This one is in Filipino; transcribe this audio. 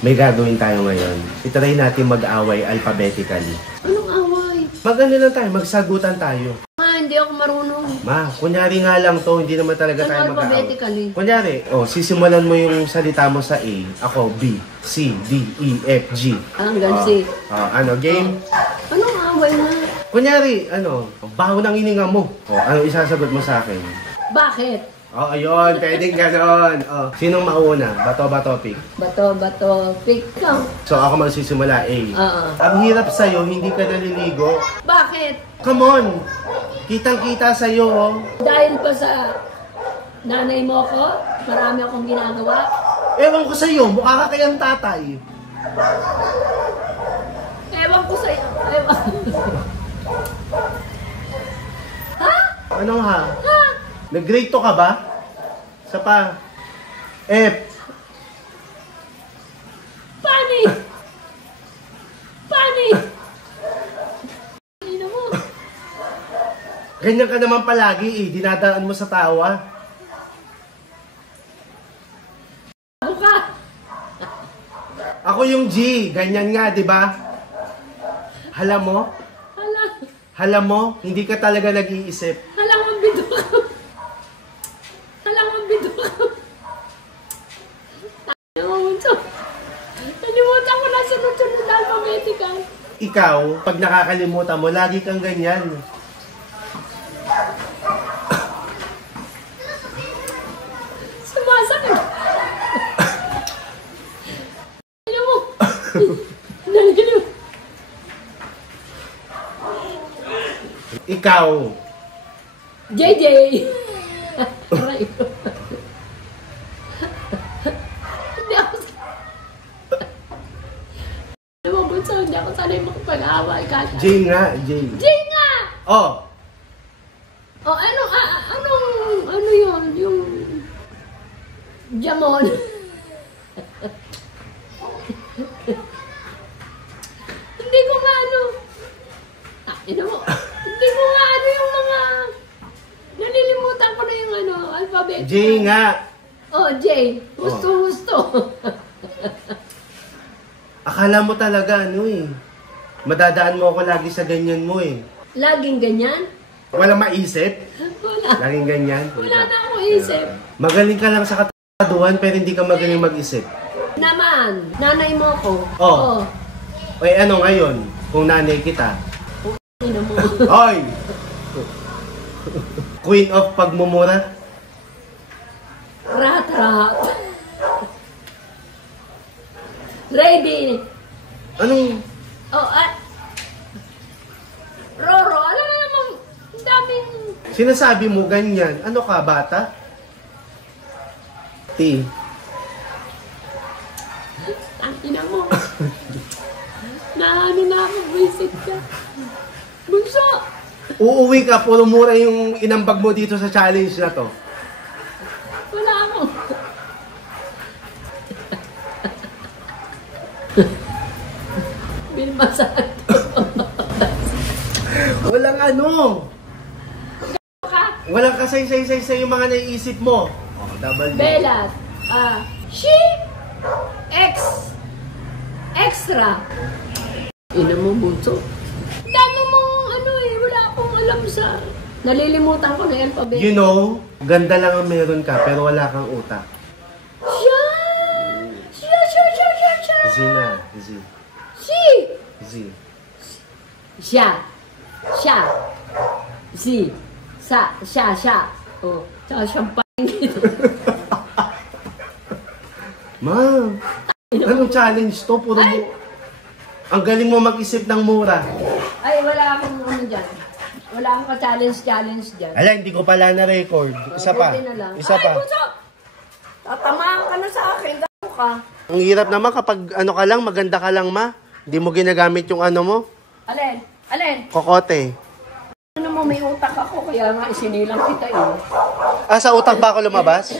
May gagawin tayo ngayon. Itry natin mag-away alphabetically. Anong away? Mag-ano lang tayo, magsagutan tayo. Hindi ako marunong. Ma, kunyari nga lang to, hindi naman talaga tayo mag-away. Alphabetically? Kunyari, sisimulan mo yung salita mo sa A. Ako, B, C, D, E, F, G. Hanggang C. Game? Anong away na? Kunyari, baho ng hininga mo. Ano isasagot mo sa akin? Bakit? Ayun, pwedeng ganon. Sinong mauna? Bato ba topic? Bato, pick ka. So ako magsisimula, A. Ang hirap sa'yo, hindi ka naliligo. Bakit? Come on! Kitang-kita sa'yo, Dahil pa sa nanay mo ko, marami akong ginagawa. Ewan ko sa'yo, mukha ka kayang tatay. Ewan ko sa'yo. Ha? Ano ha? Ha? Nag-grade 2 ka ba? Sa pa? F. Pani! Ano mo? Ganyan ka naman palagi dinadaan mo sa tawa. Ako ka! Ako yung G, ganyan nga, di ba? Hala mo, hindi ka talaga nag-iisip. Halang ang bito ka. Nalimutan ko na sunod-sunod na alphabetical. Ikaw, pag nakakalimutan mo, lagi kang ganyan. Sumasakit. Alam mo. Nalimutan. Ikaw. JJ. Aray ko. Hindi ako hindi ako sanay makapag-away ka. J nga, J. J nga! Ano yun? Yung Jamon. Hindi ko nga hindi ko nga yung mga nalilimutan ko na yung alphabet. J nga. J. Gusto. Akala mo talaga madadaan mo ako lagi sa ganyan mo Laging ganyan? Walang maisip? Wala. Laging ganyan? Wala na akong isip. Magaling ka lang sa kataduhan pero hindi ka magaling mag-isip. Naman, nanay mo ko. Ano ngayon? Kung nanay kita? Ino mo. Hoy! Queen of pagmumura? Rat. Ready. Anong? Roro, alam mo naman, ang daming... Sinasabi mo ganyan. Ano ka, bata? T. Ang ina mo. Na ako, visit ka. Bunso! Uuwi ka, puro mura yung inambag mo dito sa challenge na to. Wala ako. Bilmasan to. Walang kasay-say-say yung mga naiisip mo. Double D. Belat. She. Extra. Ina mo, bunso. Dami mong wala akong alam sa... Nalilimutan ko na yung alphabet. You know, ganda lang ang meron ka, pero wala kang utak. Siya. Z na. Z. Siya. Z. Siya. Tsaka champagne dito. Ma'am, anong challenge to? Puro mo... Ang galing mo mag-isip ng mura. Ay, wala akong dyan. Wala akong ka-challenge dyan. Ala, hindi ko pala na-record. Isa pa. Ay, puso! Tatamaan ka na sa akin. Gano ka? Ang hirap naman kapag ka lang, maganda ka lang, ma. Hindi mo ginagamit yung mo. Alin? Kokote. May utak ako, kaya nga isinilang kita Sa utak ba ako lumabas?